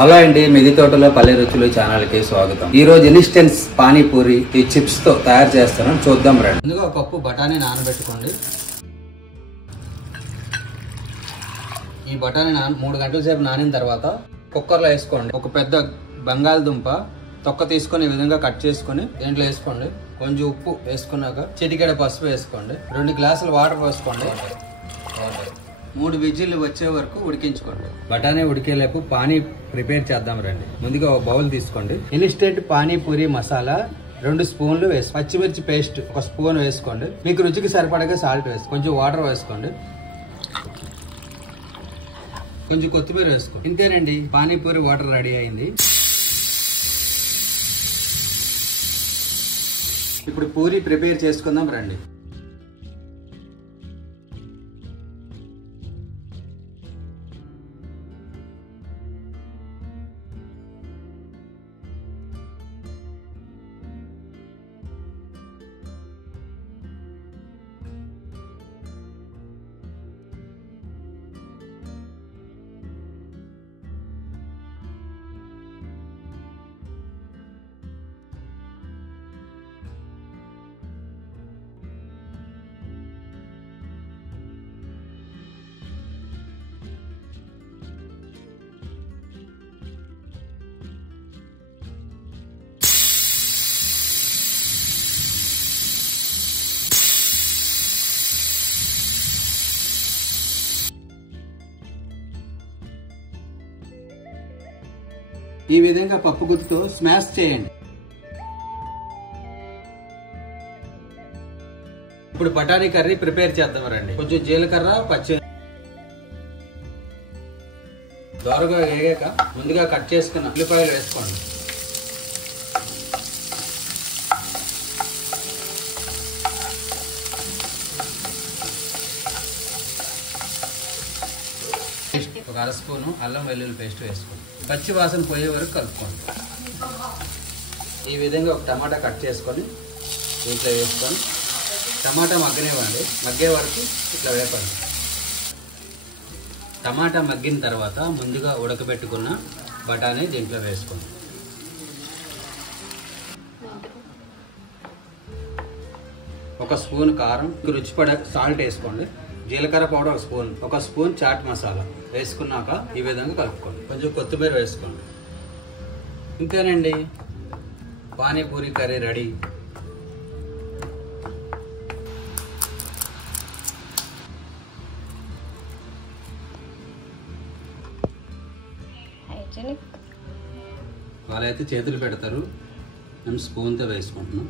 Hello అండి, మిది తోటలో పల్లె రుచులు ఛానల్ కి స్వాగతం. ఈ రోజు ఇన్స్టెంట్స్ పానీపూరి ఈ చిప్స్ తో తయారు చేస్తాను, చూద్దాం రండి. ముందుగా ఒక కప్పు బఠానీ నానబెట్టుకోండి. ఈ బఠానీ 3 గంటల సేపు నానిన తర్వాత కుక్కర్లో వేసుకోండి. ఒక పెద్ద బంగాళదుంప తొక్క తీసుకొని ఈ విధంగా కట్ చేసుకొని దీంట్లో వేసుకోండి. కొంచెం ఉప్పు వేసుకున్నాక చిటికెడ పసుపు వేసుకోండి. 2 గ్లాసులు వాటర్ పోసుకోండి. 3 విజిల్లు వచ్చే వరకు ఉడికించుకోండి. బఠానీ ఉడికేలేపు పానీ ప్రిపేర్ చేద్దాం రండి. ముందుగా ఒక బౌల్ తీసుకోండి. ఇన్స్టెంట్ పానీపూరి మసాలా 2 స్పూన్లు వేసి, పచ్చిమిర్చి పేస్ట్ 1 స్పూన్ వేసుకోండి. మీకు రుచికి సరిపడగా సాల్ట్ వేసుకోండి. కొంచెం వాటర్ వేసుకోండి. కొంచెం కొత్తిమీర వేసుకోండి. ఇంతేనండి, పానీపూరి వాటర్ రెడీ అయింది. ఇప్పుడు పూరి ప్రిపేర్ చేసుకుందాం రండి. ఈ విధంగా పప్పు గుత్తితో స్మాష్ చేయండి. ఇప్పుడు బఠానీ కర్రీ ప్రిపేర్ చేద్దాం రండి. కొంచెం జీలకర్ర, పచ్చి దోరగా వేగాక ముందుగా కట్ చేసుకున్న ఉల్లిపాయలు వేసుకోండి. ఒక 1/2 స్పూను అల్లం వెల్లుల్లి పేస్ట్ వేసుకోండి. పచ్చి వాసన పోయే వరకు కలుపుకోండి. ఈ విధంగా ఒక టమాటా కట్ చేసుకొని దీంట్లో వేసుకొని టమాటా మగ్గనివ్వండి. మగ్గే వరకు ఇట్లా వేపండి. టమాటా మగ్గిన తర్వాత ముందుగా ఉడకబెట్టుకున్న బఠానీ దీంట్లో వేసుకోండి. ఒక స్పూన్ కారం, రుచిపడ సాల్ట్ వేసుకోండి. జీలకర్ర powder 1 spoon, 1 spoon chaat masala వేసుకున్నాక ఈ విధంగా కలుపుకోండి. కొంచెం కొత్తిమీర వేసుకోండి. ఇంతేనండి, పానీపూరి కర్రీ రెడీ. వాళ్ళైతే చేతులు పెడతారు, మేము స్పూన్తో వేసుకుంటున్నాం.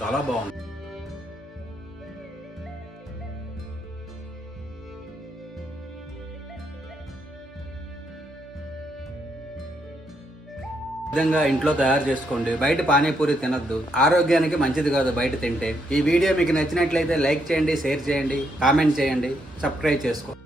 చాలా బాగుంది. విధంగా ఇంట్లో తయారు చేసుకోండి. బయట పానీపూరి తినొద్దు, ఆరోగ్యానికి మంచిది కాదు బయట తింటే. ఈ వీడియో మీకు నచ్చినట్లయితే లైక్ చేయండి, షేర్ చేయండి, కామెంట్ చేయండి, సబ్స్క్రైబ్ చేసుకోండి.